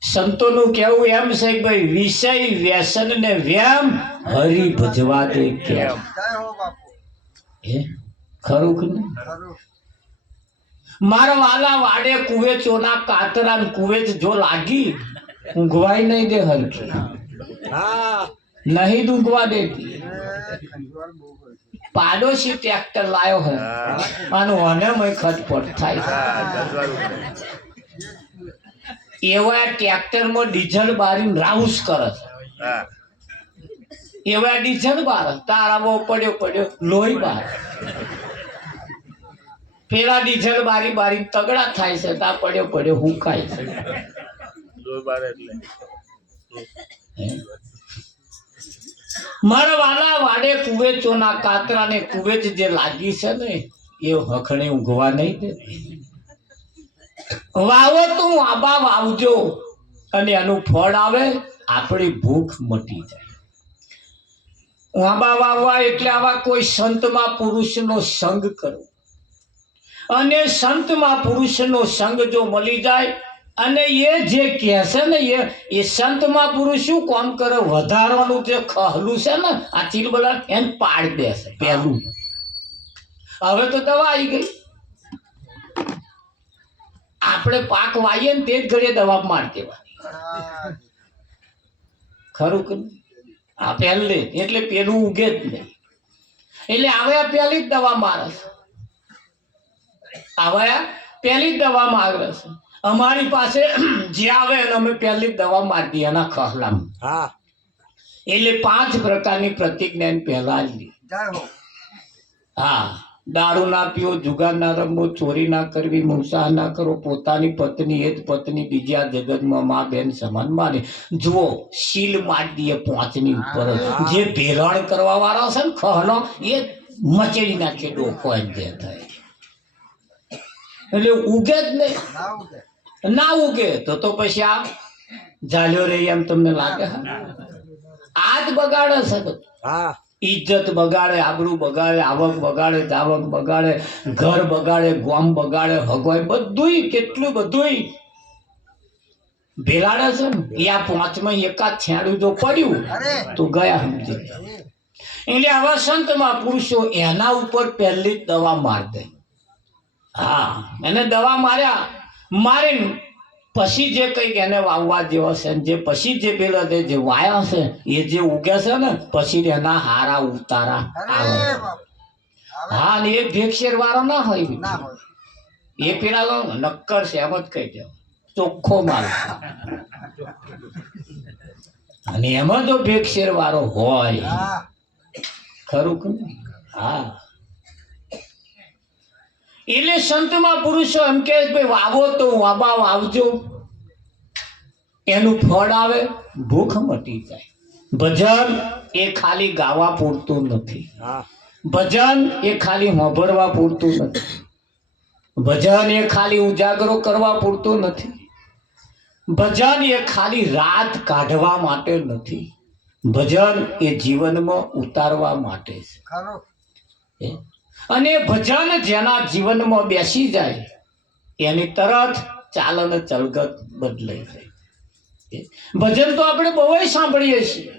સંતોનું કહેવું એમ છે કે ભાઈ વિષય વ્યસન ને વ્યામ હરી ભજવા દે કેમ હે ખરું કે નહીં? મારા વાલા વાડે કુવે ચોના કાતરા ને કુવે જો લાગી ઊંઘવાય નહીં દે હરખી. નહીં ઊંઘવા દેતી. પાડોશી ટ્રેક્ટર લાયો હે અને મને મય ખટપટ થાય. એવા ટ્રેક્ટર માં ડીઝલ બારી રાઉસ કરે છે. એવા ડીઝલ બાર તારામાં પડ્યો લોહી બાર. પેલા ડીઝલ બારી બારી તગડા થાય છે તા પડ્યો હુકાય છે. મારા વાલા વાડે કુવે ચોના કાતરા ને કુવે જે લાગી છે ને એ હખણે ઊંઘવા નહીં દે. વાવો તો આબા વાવજો અને એનું ફળ આવે આપણી ભૂખ મટી જાય. આંબા વાવવા એટલે આવા કોઈ સંતમાં પુરુષનો સંગ કરો અને સંતમાં પુરુષનો સંગ જો મળી જાય અને એ જે કહે છે ને એ સંતમાં પુરુષ શું કામ કરે વધારવાનું જે ખહલું છે ને આ ચીલબલા એને પાડી દેશે પહેલું. હવે તો દવા આવી ગઈ. આપણે પાક વાઈએ ને તે જ ઘડીએ દવા મારી દેવાની. ખરું કે આ પહેલે એટલે પેલું ઉગે જ નહીં. એટલે આવ્યા પહેલી જ દવા મારે છે. આવ્યા પહેલી જ દવા મારે છે. અમારી પાસે જે આવે એને અમે પહેલી જ દવા મારી દઈએ એના ખહલામાં. એટલે 5 પ્રકારની પ્રતિજ્ઞા પહેલા જ લી. હા, દારૂ ના પીવો, જુગાર ના રમવો, ચોરી ના કરવી, મુંસા ના કરો, પોતાની પત્ની એ જ પત્ની, બીજા જગતમાં માં બેન સમાન માને. જુઓ સીલ મારી દઈએ 5ની ઉપર. જે ભેરાણ કરવા વાળા છે ને ખહનો એ મચેડી નાખે ડોકો જે થાય. એટલે ઉગે જ નહીં. ના ઉગે તો પછી આ ઝાલ્યો રે એમ તમને લાગે? આ જ બગાડે છે બધું. ઇજ્જત બગાડે, આબરૂ બગાડે, આવક બગાડે, જાવક બગાડે, ઘર બગાડે, ગામ બગાડે, હગવાય બધુંય કેટલું બધુંય ભેલાડે છે ને. એ આ 5માં એકાદ છેડું જો પડ્યું તો ગયા સમજી. એટલે આવા સંતમાં પુરુષો એના ઉપર પહેલી જ દવા માર દે. હા, એને દવા મારીને પછી જે કઈક એને વાવવા જેવા છે જે પછી જે પેલા જે વાયા છે એ જે ઉગે છે ને પછી એના હારા ઉતારા આવે. હા, ને એ ભેક્ષેર વાળો ના હોય. એ પેલા નક્કર છે એમ જ કહી દે ચોખ્ખો માલ. અને એમાં જો ભેક્ષેર વાળો હોય ખરું કે? હા, એટલે સંતમાં પુરુષો એમ કે વાવો તો વાબા વાવજો એનું ફળ આવે ભૂખ મટી જાય. ભજન એ ખાલી ગાવા પૂરતું નથી. ભજન એ ખાલી સાંભળવા પૂરતું નથી. ભજન એ ખાલી ઉજાગરો કરવા પૂરતું નથી. ભજન એ ખાલી રાત કાઢવા માટે નથી. ભજન એ જીવનમાં ઉતારવા માટે છે. અને ભજન જેના જીવનમાં બેસી જાય એની તરત ચાલન ચલગત બદલાઈ જાય. ભજન તો આપણે બહુ સાંભળીએ છીએ,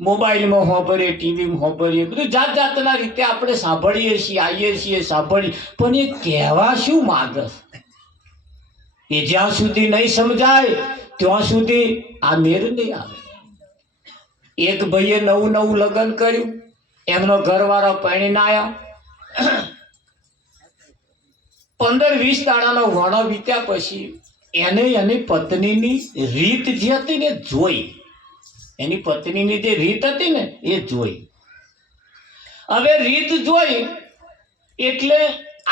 મોબાઈલમાં સાંભળીએ, ટીવીમાં સાંભળીએ, બધું જાત જાતના રીતે આપણે સાંભળીએ છીએ, આવીએ છીએ સાંભળીએ. પણ એ કહેવા શું માંગે એ જ્યાં સુધી નહીં સમજાય ત્યાં સુધી આ મેર નહીં આવે. એક ભાઈએ નવું લગ્ન કર્યું, એમનો ઘરવાળો પરણીને આવ્યા. 15-20 દાડાનો વણો વીત્યા પછી એને એની પત્નીની રીત જે હતી ને જોઈ. એની પત્નીની જે રીત હતી ને એ જોઈ. હવે રીત જોઈ એટલે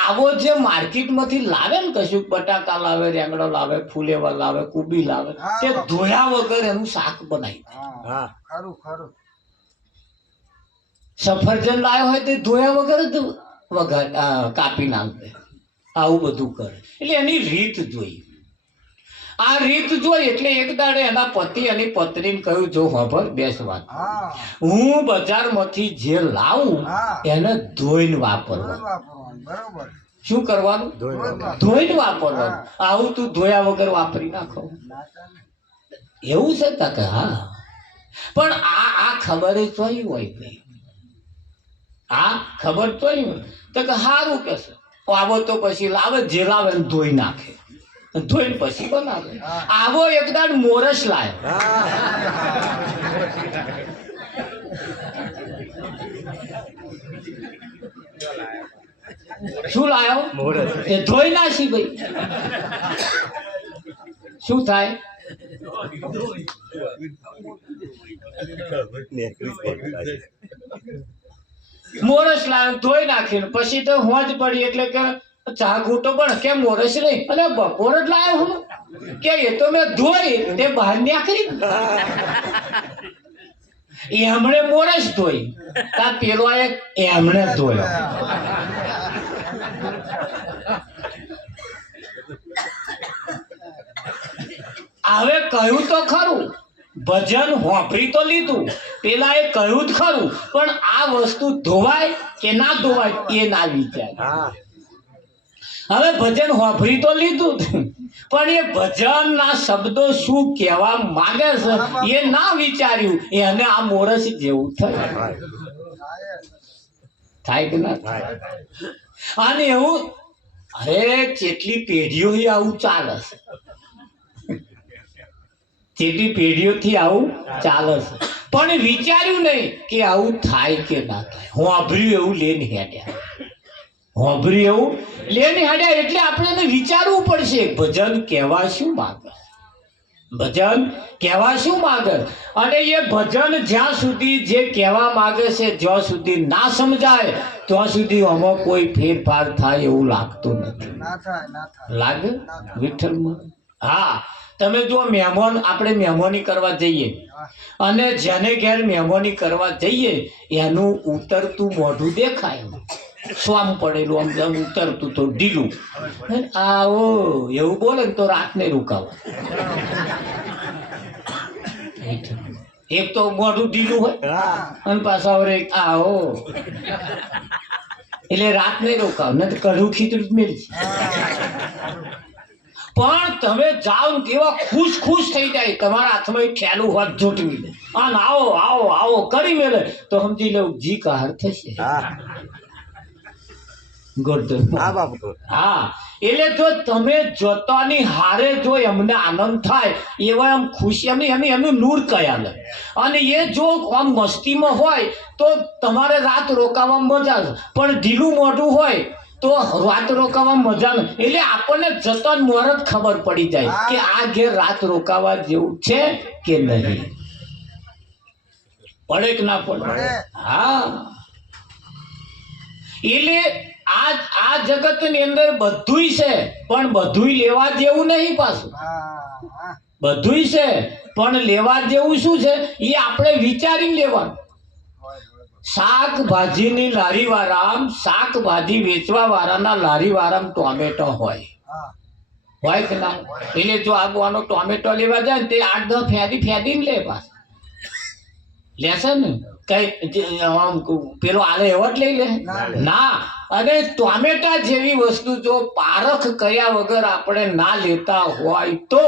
આવો જે માર્કેટમાંથી લાવે ને કશું, બટાકા લાવે, રેંગડો લાવે, ફુલેવા લાવે, કુબી લાવે, તે ધોયા વગર એનું શાક બનાવી દે. સફરજન લાવ્યો હોય તે ધોયા વગર જ કાપી નાખે. આવું બધું કરે. એટલે એની રીત જોઈ. આ રીત જોઈ એટલે એક દાડે એના પતિ અને પત્નીને કહ્યું, જો ખબર બેસ વાત, હું બજારમાંથી જે લાવું એને ધોઈને વાપરવાનું. શું કરવાનું? ધોઈને વાપરવાનું. આવું તું ધોયા વગર વાપરી નાખો એવું છે? કે હા, પણ આ ખબર જ હોય ભાઈ. આ ખબર તો નહીં તો કે સારું કે છે આવો તો પછી લાવે જે લાવે ને ધોઈ નાખે ધોઈને પછી બનાવે આવો એકદાડ મોરસ લાયો શું લાયો એ ધોઈ નાખી ભાઈ શું થાય મોરસ લાવ્યો ધોઈ નાખીને પછી તો હોજ પડી એટલે કે ચા ઘૂંટો પણ કેમ મોરસ નહીં અને બપોર જ લાવ્યો હું કે એ તો મેં ધોઈ તે બહાર નાખી એમણે મોરસ ધોઈ તા પેલો એમણે ધોયો હવે કહ્યું તો ખરું ભજન હોંભરી તો લીધું પેલા એ કહ્યું જ ખરું પણ આ વસ્તુ ધોવાય કે ના ધોવાય એ ના વિચાર હવે ભજન હોંભરી તો લીધું પણ એ ભજન ના શબ્દો શું કહેવા માંગે છે એ ના વિચાર્યું એને આ મોરસ જેવું થાય કે ના થાય અને એવું અરે કેટલી પેઢીઓ આવું ચાલે છે જેટલી પેઢીઓથી આવું ચાલે છે પણ વિચાર્યું નહીં કે આવું થાય કે ના થાય હોંભર્યું એવું લઈને હેડ્યા હોંભર્યું એવું લઈને હેડ્યા એટલે આપણે એને વિચારવું પડશે ભજન કહેવા શું માંગે ભજન કહેવા શું માંગે અને એ ભજન જ્યાં સુધી જે કહેવા માંગે છે જ્યાં સુધી ના સમજાય ત્યાં સુધી આમાં કોઈ ફેરફાર થાય એવું લાગતું નથી લાગે વિઠ્ઠલમાં હા તમે જો મહેમાન આપણે મહેમાની કરવા જઈએ અને જેને ઘેર મહેમાની કરવા જઈએ એનું ઉતરતું મોઢું દેખાય સ્વામ પડેલું આમ આમ ઉતરતું તો ઢીલું આવો એવું બોલે ને તો રાતને રોકાવો એક તો મોઢું ઢીલું હોય અને પાછા આવો એટલે રાતને રોકાવ ને કઢું ખીચડું મેળવી પણ તમે જાઓ ને કેવા ખુશ થઈ જાય તમારા હાથમાં ઠેલું હોત જોટવી દે અને આવો આવો આવો કરી મેલે તો સમજી લઉં જી કાર થશે હા એટલે જો તમે જોતાની હારે જો એમને આનંદ થાય એવા એમ ખુશી એમનું નૂર કયા લે અને એ જો આમ મસ્તીમાં હોય તો તમારે રાત રોકાવામાં મજા છે પણ ઢીલું મોઢું હોય તો રાત રોકાવા મજા નહીં એટલે આપણને જતા મોરત ખબર પડી જાય કે આ ઘેર રાત રોકાવા જેવું છે કે નહીં પડે કે ના પડે હા એટલે આ જગત ની અંદર બધુંય છે પણ બધુંય લેવા જેવું નહીં પાછું બધુંય છે પણ લેવા જેવું શું છે એ આપણે વિચારીને લેવાનું શાકભાજીની લારી વાળા શાકભાજી વેચવા વાળાના લારી વાળા ટોમેટો હોય કે ના એટલે જો આગવાનો ટોમેટો લેવા જાય ને તે 8-10 ફેદીને લે પાછા લેશે ને કઈ પેલો આલે એવો જ લઈ લે ના અને ટોમેટા જેવી વસ્તુ જો પારખ કર્યા વગર આપણે ના લેતા હોય તો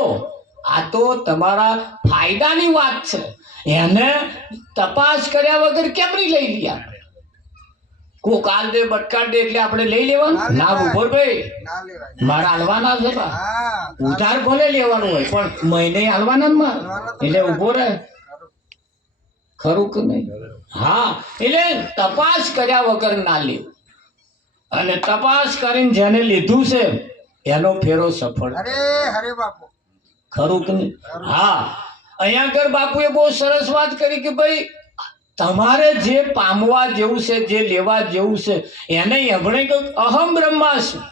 આ તો તમારા ફાયદાની વાત છે એને તપાસ કર્યા વગર કેમ નહીં લઈ લઈએ આપણે કોક આલ દે બટકાટ દે એટલે આપણે લઈ લેવાનું ના ઉભો ભાઈ મારા હાલવાના છે ઉધાર ભલે લેવાનું હોય પણ મહિને હાલવાના એટલે ઉભો રહે ખરું કે નહીં હા એટલે તપાસ કર્યા વગર ના લેવું અને તપાસ કરીને જેને લીધું છે એનો ફેરો સફળ ખરું કે નહીં હા અહીંયા આગળ બાપુએ બહુ સરસ વાત કરી કે ભાઈ તમારે જે પામવા જેવું છે જે લેવા જેવું છે એને એમણે કહ્યું અહમ બ્રહ્માસ્મિ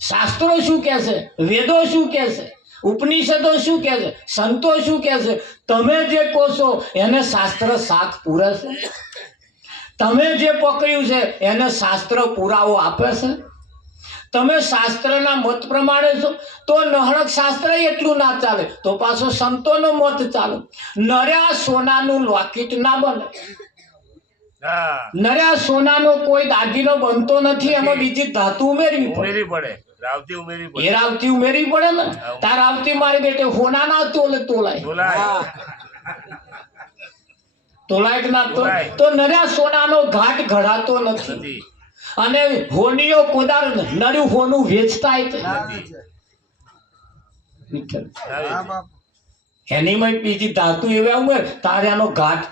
શાસ્ત્રો શું કહે છે વેદો શું કહે છે ઉપનિષદો શું કહે છે સંતો શું કહે છે તમે જે કહો છો એને શાસ્ત્ર સાથ પૂરે છે તમે જે પકડ્યું છે એને શાસ્ત્ર પુરાવો આપે છે તમે શાસ્ત્રના મત પ્રમાણે છો તો નહણક શાસ્ત્ર એટલું ના ચાલે તો પાછો સંતોનો મત ચાલે નર્યા સોનાનું લોકેટ ના બને નર્યા સોનાનો કોઈ દાગીનો બનતો નથી એમાં બીજી ધાતુ ઉમેરવી પડે રાવતી ઉમેરવી પડે ને તાર રાવતી મારી બેટે હોના ના તોલાય તોલાય ના તો નર્યા સોનાનો ઘાટ ઘડાતો નથી અને હોનીઓ કોદાર નર્યું હોનું વેચતા એની માં બીજી ધાતુ એવા ઉમેર તાર્યાનો ઘાટ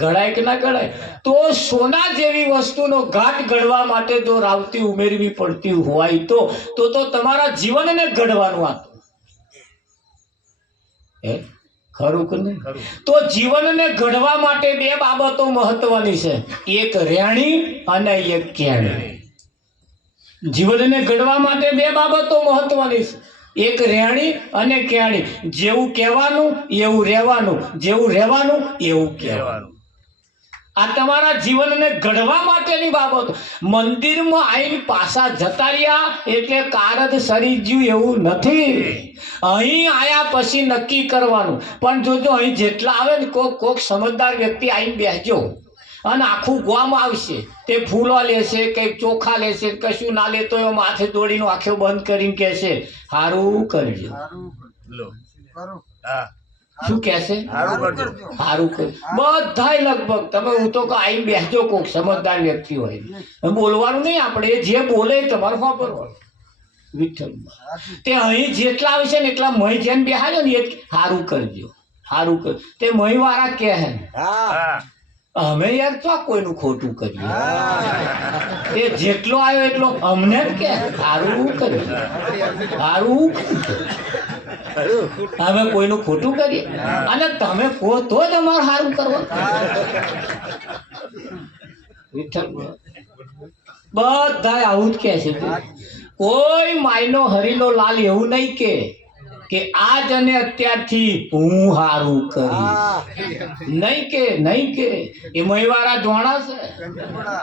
ગળાય કે ના ગળાય. તો સોના જેવી વસ્તુનો ઘાટ ઘડવા માટે જો રાવતી ઉમેરવી પડતી હોય તો તમારા જીવનને ઘડવાનું હતું. ખરું કે નહીં? તો જીવનને ઘડવા માટે બે બાબતો મહત્વની છે, એક રેણી અને એક કેણી. જીવનને ઘડવા માટે બે બાબતો મહત્વની છે, એક રેણી અને કેણી. જેવું કહેવાનું એવું રહેવાનું, જેવું રહેવાનું એવું કહેવાનું. આ તમારા જીવનને ઘડવા માટેની બાબત. મંદિરમાં આવીને પાછા જતા રહ્યા એટલે કારદ સરી ગયું એવું નથી. અહીં આયા પછી નક્કી કરવાનું. પણ જોજો અહીં જેટલા આવે ને કોક સમજદાર વ્યક્તિ આવીને બેસજો અને આખું ગામ આવશે, તે ફૂલો લેશે, કંઈક ચોખા લેશે, કશું ના લેતો એ માથે દોડીને આંખો બંધ કરીને કહેશે હારું કરજો. શું કહેશે? હારું કરજો. બધાય લગભગ તમે હું તો આવીને બેસજો, કોક સમજદાર વ્યક્તિ હોય. બોલવાનું નહીં, આપણે જે બોલે તમારે વાપરવાનું. વિઠ્ઠલમાં તે અહીં જેટલા આવશે ને એટલા મહી જેમ બેહાડ્યો ને એ હારું કરજો, હારું કરજો. તે મહી વાળા કહે અમે યાર તો કોઈનું ખોટું કરીએ, તે જેટલો આવ્યો એટલો અમને જ કે હારું કર્યું, હારું અમે કોઈનું ખોટું કરીએ અને તમે કહો તો જ અમારે સારું કરવાનું. બધા આવું જ કે છે. કોઈ માયનો હરીનો લાલ એવું નહીં કે આજ અને અત્યારથી હું હારું કરીશ. નહીં કે એ મહીવાળા જોણા છે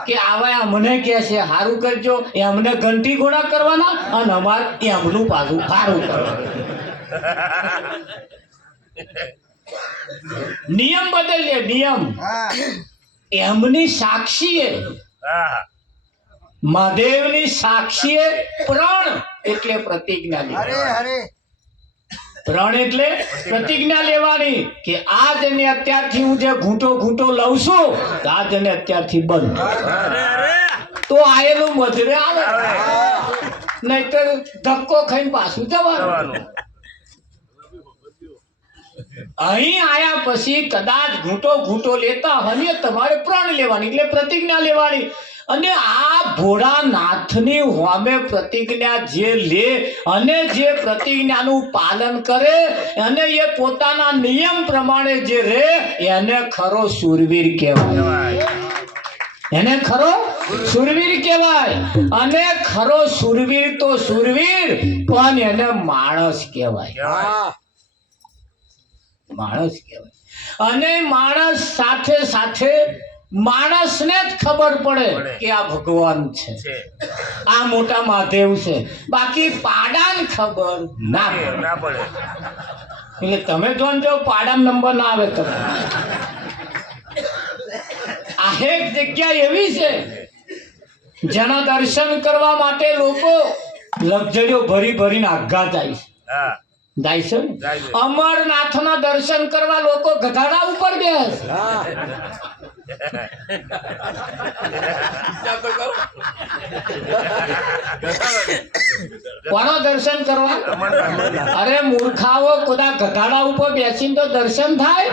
કે આવા મને કે છે હારું કરજો, એ અમને ઘંટી ઘોડા કરવાના અને અમારે એમનું પાછું હારું કરવાનું. નિયમ બદલીએ, નિયમ. એમની સાક્ષીએ મહાદેવની સાક્ષીએ પ્રણ એટલે પ્રતિજ્ઞા લેવાની. પ્રણ એટલે પ્રતિજ્ઞા લેવાની કે આજ અને અત્યારથી હું જે ઘૂંટો લઉં છું આજ અને અત્યારથી બંધ. તો આયેલું મજરે આવે, નહીતર ધક્કો ખાઈને પાછું જવાનું. અહીં આયા પછી કદાચ ઘૂંટો લેતા અને તમારે પ્રણ લેવાની એટલે પ્રતિજ્ઞા લેવાની. અને આ ભોળાનાથની હોમે પ્રતિજ્ઞા જે લે અને જે પ્રતિજ્ઞાનું પાલન કરે અને એ પોતાના નિયમ પ્રમાણે જે રહે એને ખરો શૂરવીર કહેવાય. એને ખરો શૂરવીર કહેવાય. અને ખરો શૂરવીર તો શૂરવીર પણ એને માણસ કહેવાય. માણસ કહેવાય. અને માણસ સાથે સાથે માણસને જ ખબર પડે કે આ ભગવાન છે, આ મોટા મહાદેવ છે. બાકી પાડાને ખબર ના પડે. એટલે તમે જો પાડા નંબર ના આવે તો આ એક જગ્યા એવી છે જેના દર્શન કરવા માટે લોકો લક્ઝરીઓ ભરીને આઘા જાય છે. અમરનાથના દર્શન કરવા લોકો ગધાડા ઉપર બેસે. કોનો દર્શન કરવા? અરે મૂર્ખાઓ, કોદા ગધાડા ઉપર બેસીને તો દર્શન થાય,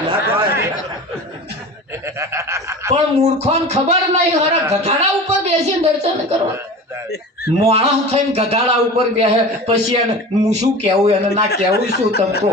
પણ મૂર્ખોને ખબર નહીં હરે ગધાડા ઉપર બેસીને દર્શન કરવા. માણસ થઈને ગધાડા ઉપર બેસે પછી એને હું શું કેવું એને ના કેવું શું તમકો.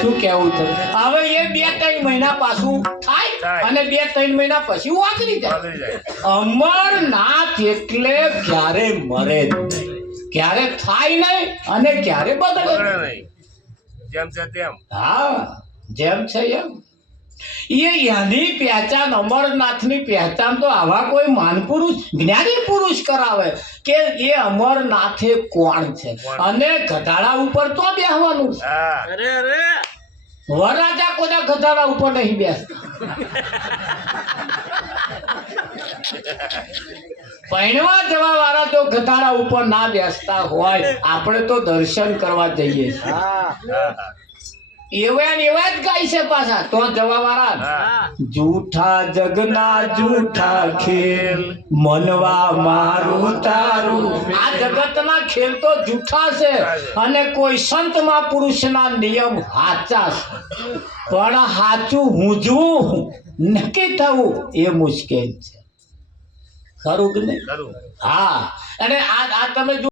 શું કેવું થયું? હવે એ 2-3 મહિના પાછું થાય અને 2-3 મહિના પછી વાગરી જાય. અમરનાથ એટલે ક્યારે મરે નહીં, ક્યારે થાય નહીં અને ક્યારે બદલે નહીં. જેમ છે તેમ. હા, જેમ છે એમ. એની પહેચાન, અમરનાથની પહેચાન તો આવા કોઈ માનપુરુષ જ્ઞાની પુરુષ કરાવે કે એ અમરનાથે કોણ છે. અને ગધાડા ઉપર તો બેસવાનું છે. વરરાજા કોદા ગધાડા ઉપર નહીં બેસતા. પૈણવા જવા વાળા જો ગધાડા ઉપર ના બેસતા હોય, આપણે તો દર્શન કરવા જઈએ છીએ, એવા ને એવા જ ગાય છે પાછા તો જવા વાળા. જૂઠા જગના જૂઠા ખેલ, મનવા મારું તારું. આ જગતના ખેલ તો જૂઠા છે અને કોઈ સંત મહાપુરુષના નિયમ સાચા છે, પણ સાચું મૂંઝવું નક્કી થવું એ મુશ્કેલ છે, ખરું કે નહીં? હા. અને આ તમે